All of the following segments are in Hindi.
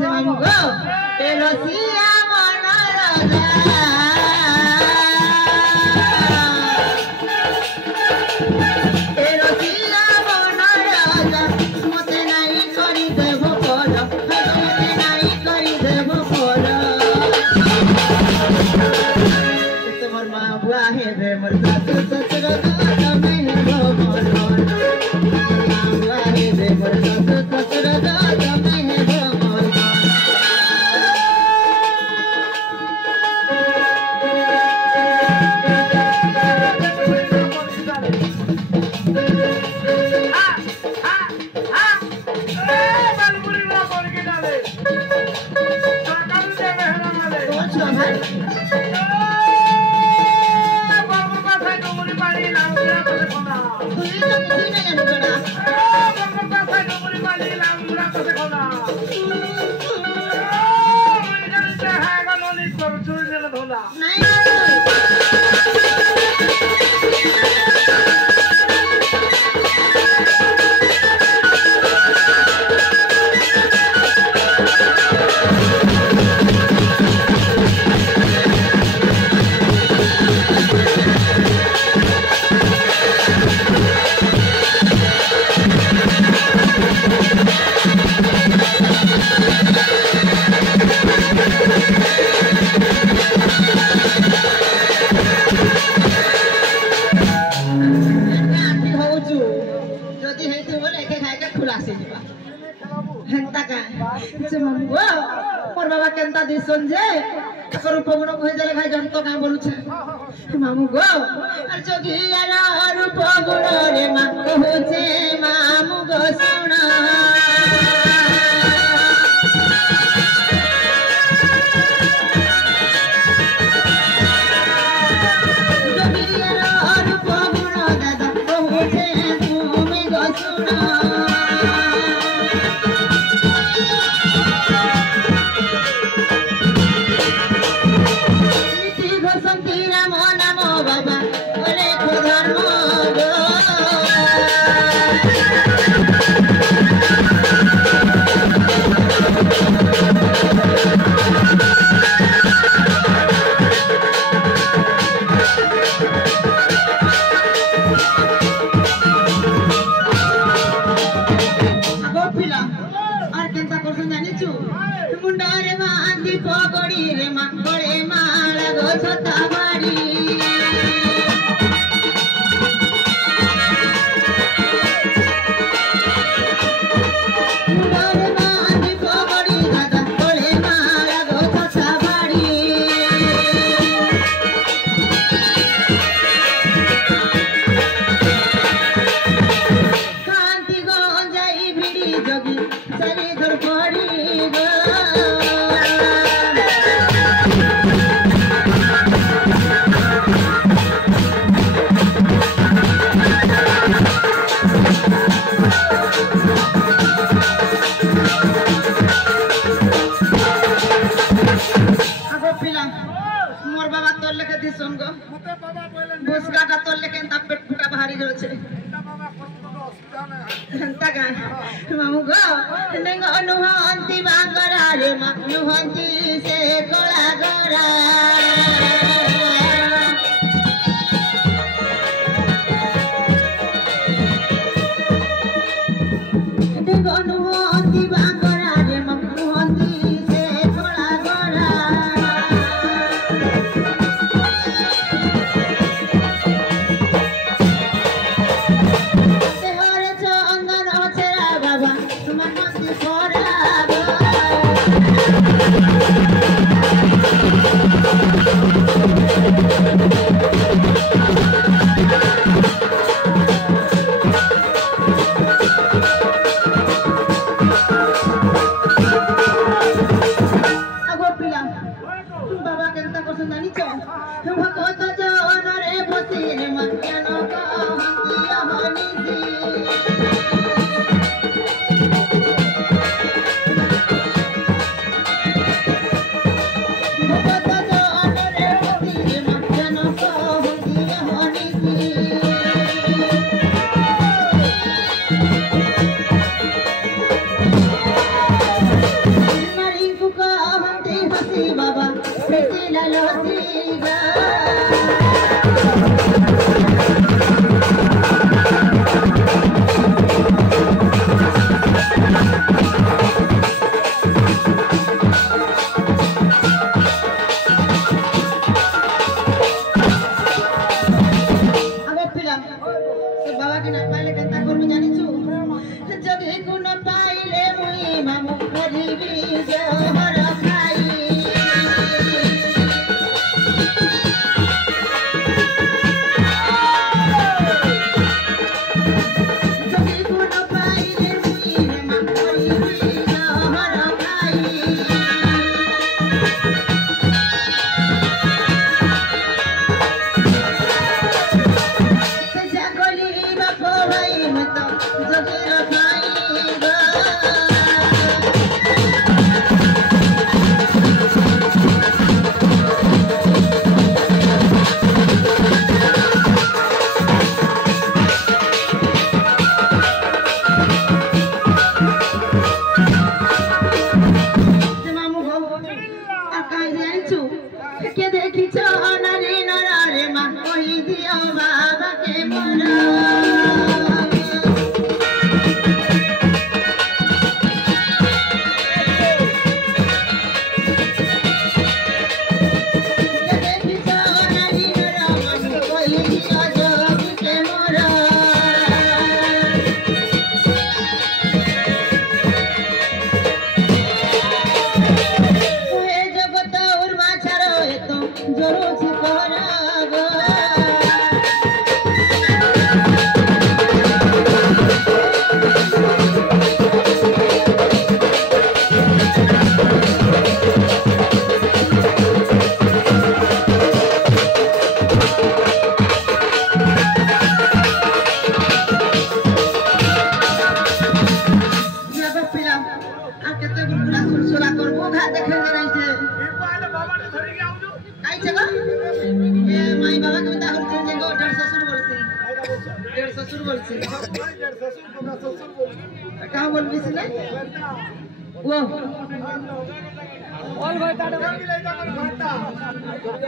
Mamu go, telo siya monorosa. Telo siya monorosa. Mote nahi kori debo polo, mote nahi kori debo polo. Tumar ma bua he be mar sasu sasuro gaata mein ho molo. Ma bua he be mar sasu sasuro gaata mein ho molo. Mamu go, arjogiyara rupa gurore makko hoche mamu go suna. Arjogiyara rupa guro dada hoche tumi go suna. Mamu go, nengo nuhanti bangara re mak nuhanti se kola gora. Nengo nuhanti bangara re mak nuhanti se kola gora. गुण पाइले मुई मामु करिबी जोहर खाई जगी गुण पाइले मुई मामु करिबी जोहर खाई जागली बाप भाई मत जगेर भाई गो मामु हो आकाश जाइछु के देखि छ नारी नरारे मा कहि दियो बाबा के मोरा के देखि छ नारी नरारे मा कहि दियो जग के मोरा ओहे जगत उर्मा छारो एतो जरो छि करागो या पिला आ केते गुरगुरा सुरसुरा करबो घा देखे नहीं छे काई छे गो ए माई बाबा के बता हर चीज गो डर ससुर बोलछे का बोल बिसले वो ऑल घटा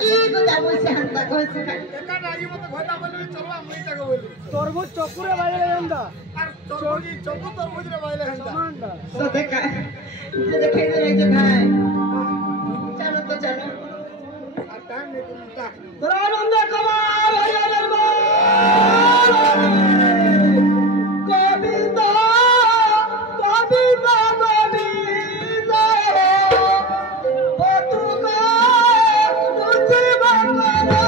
ई गो दा बोलछे हंता कहछे का एका डाई मत घटा बोलबे चलवा मुई तक बोली तरबूज चकुरे बाइले हंदा और चोगी चकु तरबूज रे बाइले हंदा सो देखा देखे नहीं छे भाई चलो तो चलो आ टाइम नहीं तुमटा आनंद कमाल हरि दरबार गोविंदा गोविंदा गोविंदा पतुका मुझे बंगला